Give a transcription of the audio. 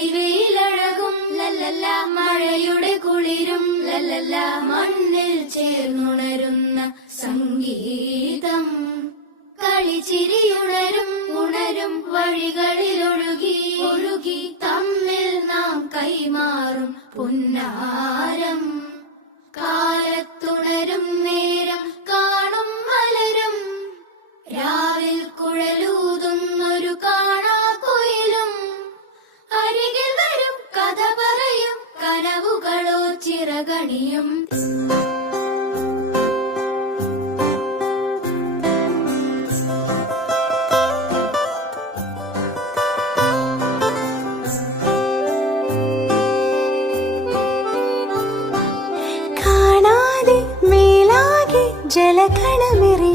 പൊടിവെയിലഴകും ലല്ലല്ല, മഴയുടെ കുളിരും ലല്ലല്ല, മണ്ണിൽ ചേർന്നുണരുന്ന സംഗീതം. കളിച്ചിരിയുണരും ഉണരും വഴികളിലൊഴുകി ഒഴുകി തമ്മിൽ നാം കൈമാറും പുന്നാരം. കാലത്തുണരും നേരം കാണും മലരും, രാവിൽ കുഴലൂതുന്നൊരു കാണാക്കുയിലും. അരികിൽ വരും കഥ പറയും കനവുകളോ ചിറകണിയും. ജലകണമിറി